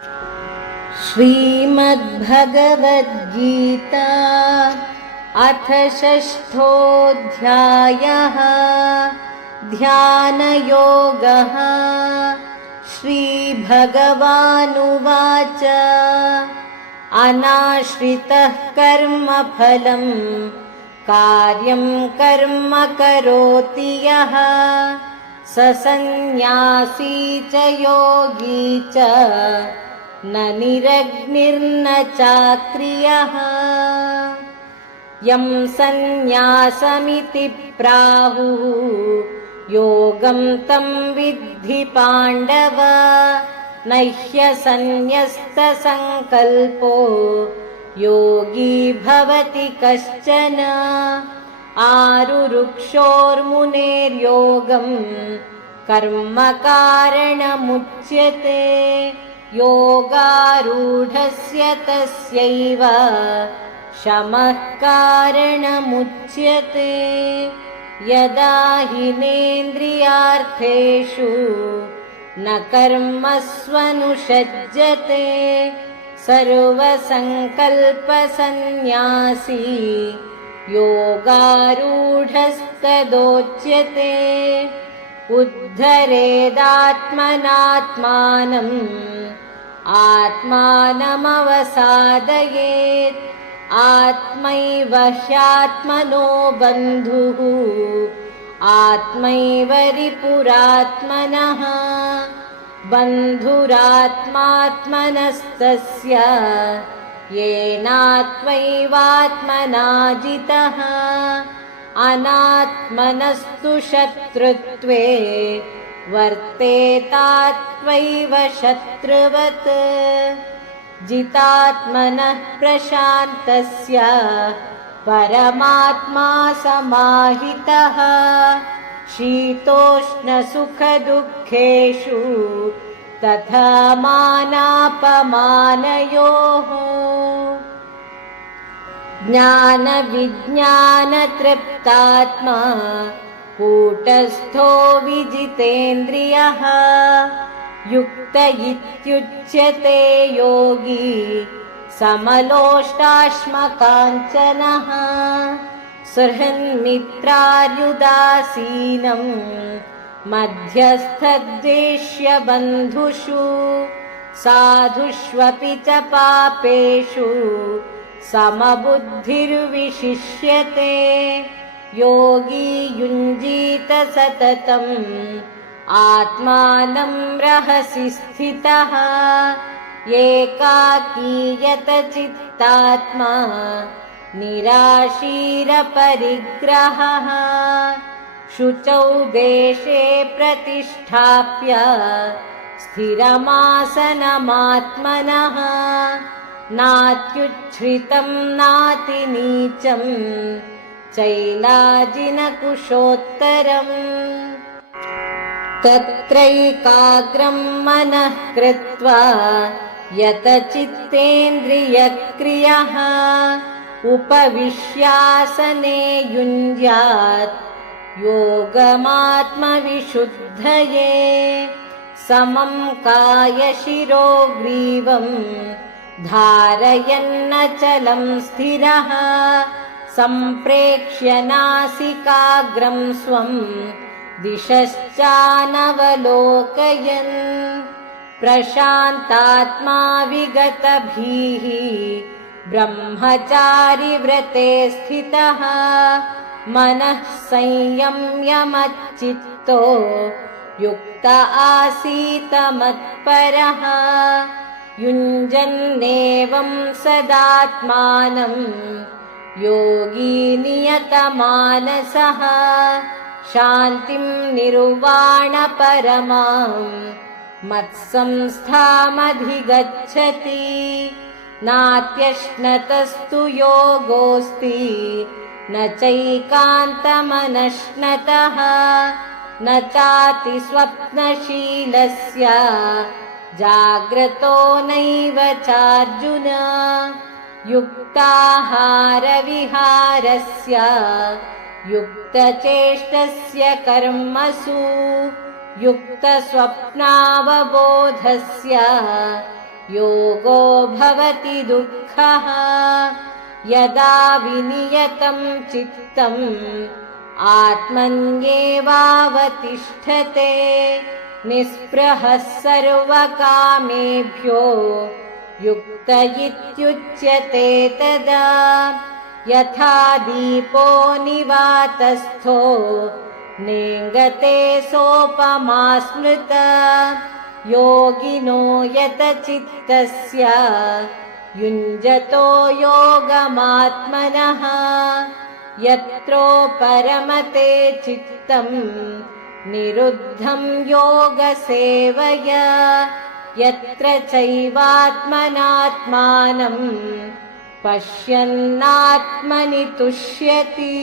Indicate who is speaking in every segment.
Speaker 1: श्रीमद्भगवद्गीता अथ षष्ठोऽध्यायः। ध्यानयोगः। श्रीभगवानुवाच। अनाश्रितः कर्मफलम् कार्यं कर्म करोति यः। सन्न्यासी च योगी च न निरग्निर्न चाक्रियः यं सन्न्यासमिति प्राहुः योगं तं विद्धि पाण्डव न ह्यसन्न्यस्तसङ्कल्पो योगी भवति कश्चन। आरुरुक्षोर्मुनेर्योगम् कर्मकारणमुच्यते योगारूढस्य तस्यैव शमः कारणमुच्यते। यदा हिनेन्द्रियार्थेषु न कर्मस्वनुषज्यते। सर्वसङ्कल्पसन्न्यासी योगारूढस्तदोच्यते। उद्धरेदात्मनात्मानम् आत्मानमवसादयेत्। आत्मैव ह्यात्मनो बन्धुः। आत्मैव रिपुरात्मनः। बन्धुरात्मात्मनस्तस्य। येनात्मैवात्मना जितः अनात्मनस्तु शत्रुत्वे वर्तेतात्वैव शत्रुवत्। जितात्मनः प्रशान्तस्य परमात्मा समाहितः। शीतोष्णसुखदुःखेषु तथा मानापमानयोः। ज्ञानविज्ञानतृप्तात्मा कूटस्थो विजितेन्द्रियः। युक्त इत्युच्यते योगी समलोष्टाश्मकाञ्चनः। सृहन्मित्रार्युदासीनम् मध्यस्थद्वेष्यबन्धुषु साधुष्वपि च पापेषु समबुद्धिर्विशिष्यते योगी युञ्जीत सततम् आत्मानं रहसि स्थितः। एकाकीयत चित्तात्मा निराशीरपरिग्रहः। शुचौ देशे प्रतिष्ठाप्य। स्थिरमासनमात्मनः। नात्युच्छ्रितं नातिनीचं चैलाजिनकुशोत्तरम् तत्रैकाग्रं मनः कृत्वा यतचित्तेन्द्रियक्रियः उपविश्यासने युञ्ज्यात् योगमात्मविशुद्धये। समं कायशिरो ग्रीवं धारयन्नचलं स्थिरः सम्प्रेक्ष्य नासिकाग्रं स्वं दिशश्चानवलोकयन्। प्रशान्तात्मा विगतभीः ब्रह्मचारिव्रते स्थितः। मनः संयम्यमच्चित्तो युक्त आसीत मत्परः। युञ्जन्नेवं सदात्मानम् योगी नियतमानसः। शान्तिं निर्वाणपरमाम् मत्संस्थामधिगच्छति। नात्यश्नतस्तु योगोऽस्ति। न चैकान्तमनश्नतः। न चातिस्वप्नशीलस्य जाग्रतो नैव चार्जुन युक्ताहारविहारस्य युक्तचेष्टस्य कर्मसु युक्तस्वप्नावबोधस्य योगो भवति दुःखः। यदा विनियतं चित्तम् आत्मन्येवावतिष्ठते। निःस्पृहः सर्वकामेभ्यो युक्त इत्युच्यते तदा। यथा दीपो निवातस्थो नेङ्गते सोपमा स्मृता योगिनो यतचित्तस्य युञ्जतो योगमात्मनः। यत्रो परमते चित्तम् निरुद्धं योगसेवया यत्र चैवात्मनात्मानम् पश्यन्नात्मनि तुष्यति।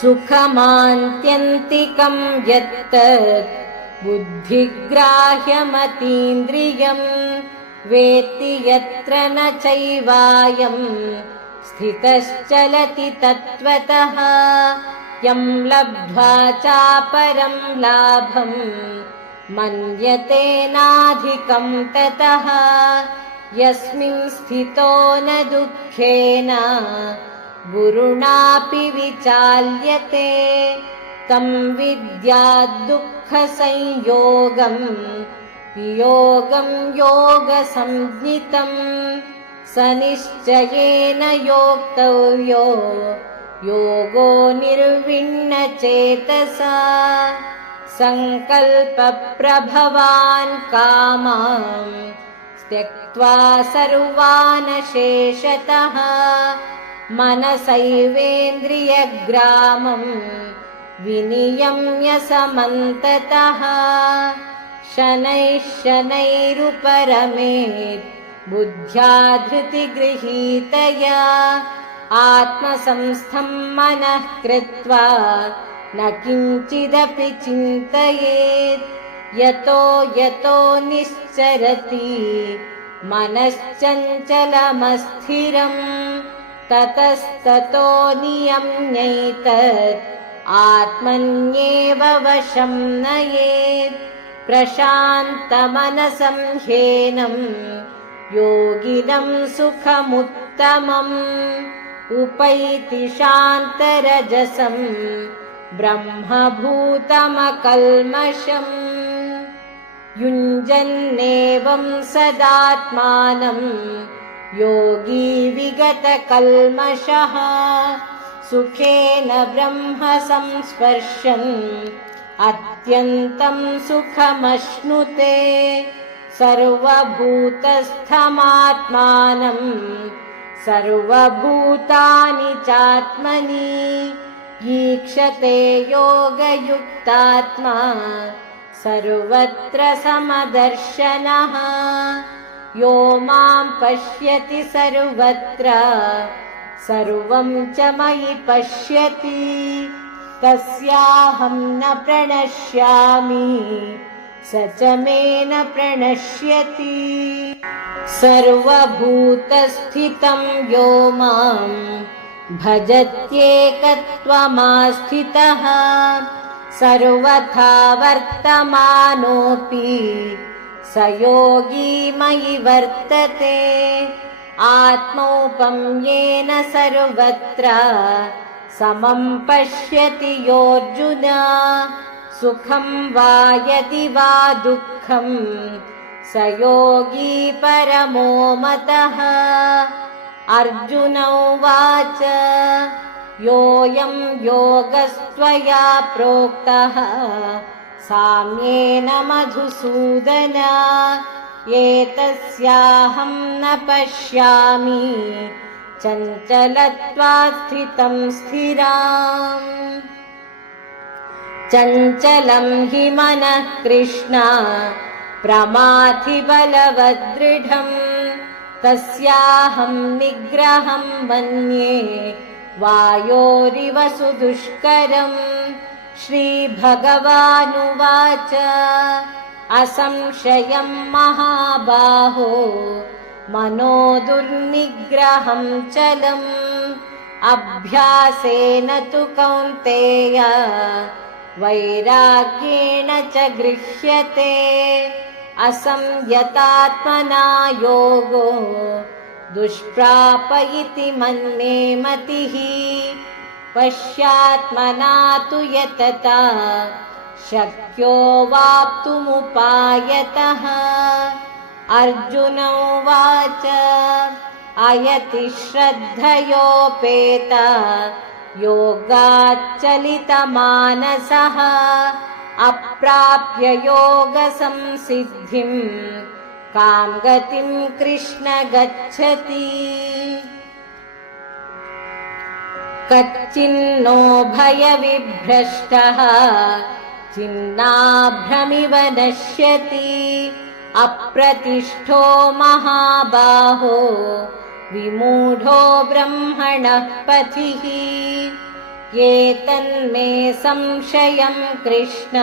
Speaker 1: सुखमान्त्यन्तिकं यत्तत् बुद्धिग्राह्यमतीन्द्रियम् वेत्ति यत्र न चैवायम् स्थितश्चलति तत्त्वतः। यं लब्ध्वा चापरं लाभम् मन्यते नाधिकं ततः यस्मिन् स्थितो न दुःखेन। गुरुणापि विचाल्यते तं विद्याद्दुःखसंयोगम् योगं निश्चयेन योक्तव्यो योगो निर्विण्णचेतसा सङ्कल्पप्रभवान् कामाम् त्यक्त्वा सर्वान् शेषतः मनसैवेन्द्रियग्रामम् विनियम्य समन्ततः। शनैः शनैरुपरमेत् बुद्ध्या धृतिगृहीतया आत्मसंस्थं मनः कृत्वा न किञ्चिदपि चिन्तयेत्। यतो यतो निश्चरति। मनश्चञ्चलमस्थिरम्। ततस्ततो नियम्यैतत् आत्मन्येव वशं नयेत्। प्रशान्तमनसं ह्येनम् योगिनं सुखमुत्तमम्। उपैति शान्तरजसम् ब्रह्मभूतमकल्मषम् युञ्जन्नेवं सदात्मानं योगी विगतकल्मषः सुखेन ब्रह्म संस्पर्शन् अत्यन्तं सुखमश्नुते सर्वभूतस्थमात्मानं सर्वभूतानि चात्मनि ईक्षते योगयुक्तात्मा सर्वत्र समदर्शनः। यो मां पश्यति सर्वत्र सर्वं च मयि पश्यति। तस्याहं न प्रणश्यामि स च मे न प्रणश्यति। सर्वभूतस्थितं यो मां भजत्येकत्वमास्थितः सर्वथा वर्तमानोऽपि स योगी मयि वर्तते। आत्मौपम्येन सर्वत्र समं पश्यति योऽर्जुन। सुखं वा यदि वा दुःखं स योगी परमो मतः अर्जुन उवाच योऽयं योगस्त्वया प्रोक्तः साम्येन मधुसूदन एतस्याहं न पश्यामि चञ्चलत्वात् स्थितं स्थिराम्। चञ्चलं हि मनः कृष्ण प्रमाथि बलवदृढम् तस्याहं निग्रहं मन्ये वायोरिव सुदुष्करम् श्रीभगवानुवाच असंशयं महाबाहो मनो दुर्निग्रहं चलम्। अभ्यासेन तु कौन्तेय वैराग्येण च गृह्यते असंयतात्मना योगो दुष्प्राप इति मन्ये मतिः। पश्यात्मना तु यतता शक्यो वाप्तुमुपायतः। अर्जुन उवाच अयति श्रद्धयोपेता योगाच्चलितमानसः अप्राप्य योगसंसिद्धिम्। कां गतिं कृष्ण गच्छति। कच्चिन्नो भयविभ्रष्टः चिन्नाभ्रमिव नश्यति। अप्रतिष्ठो महाबाहो विमूढो ब्रह्मणः पथिः संशयं कृष्ण।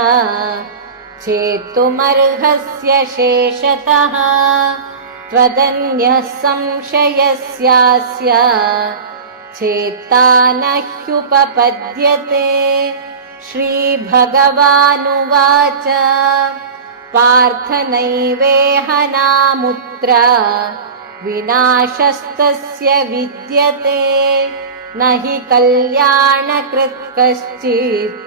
Speaker 1: चेतुमर्हस्य शेषतः। त्वदन्यः संशयस्यास्य। चेत्ता न ह्युपपद्यते। श्रीभगवानुवाच। पार्थनैवेहनामुत्र विनाशस्तस्य विद्यते न हि कल्याणकृत् कश्चित्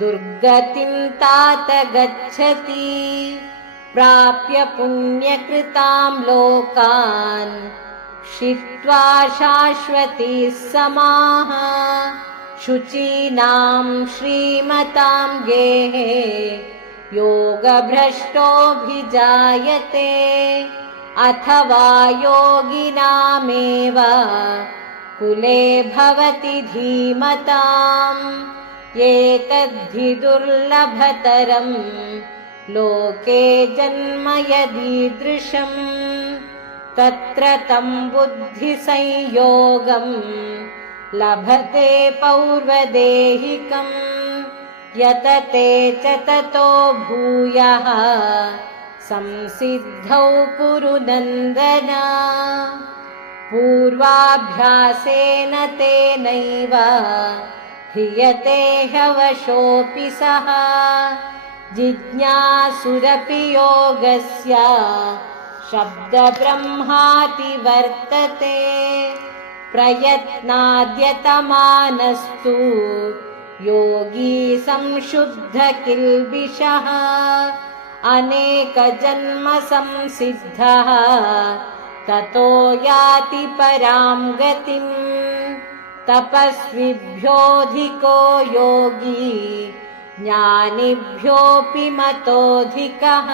Speaker 1: दुर्गतिं तात गच्छति। प्राप्य पुण्यकृतां लोकान् क्षित्वा शाश्वती समाः। शुचीनां श्रीमतां गेहे योगभ्रष्टोऽभिजायते। अथवा योगिनामेव कुले भवति धीमताम्। एतद्धि दुर्लभतरम्। लोके जन्म यदीदृशम् तत्र तं बुद्धिसंयोगम्। लभते पौर्वदेहिकम्। यतते च ततो भूयः। संसिद्धौ कुरु नन्दन पूर्वाभ्यासेन तेनैव ह्रियते ह्यवशोऽपि सः। जिज्ञासुरपि योगस्य शब्दब्रह्माति वर्तते। प्रयत्नाद्यतमानस्तु योगी संशुद्धकिल्बिषः अनेकजन्मसंसिद्धः ततो याति परां गतिम् तपस्विभ्योऽधिको योगी ज्ञानिभ्योऽपि मतोऽधिकः।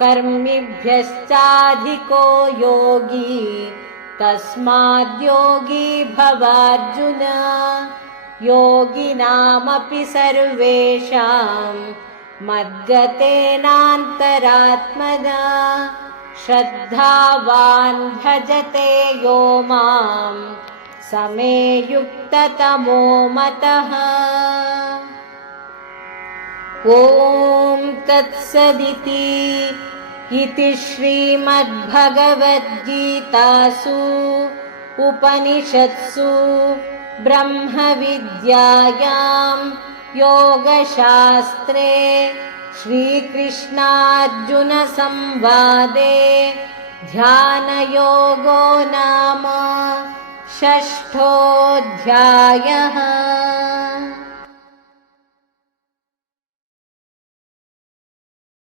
Speaker 1: कर्मिभ्यश्चाधिको योगी तस्माद्योगी भवार्जुन। योगिनामपि सर्वेषां मद्गतेनान्तरात्मना श्रद्धावान् भजते यो मां समे युक्ततमो मतः। ॐ तत्सदिति इति श्रीमद्भगवद्गीतासु उपनिषत्सु ब्रह्मविद्यायां योगशास्त्रे श्रीकृष्णार्जुनसंवादे ध्यानयोगो नाम षष्ठोऽध्यायः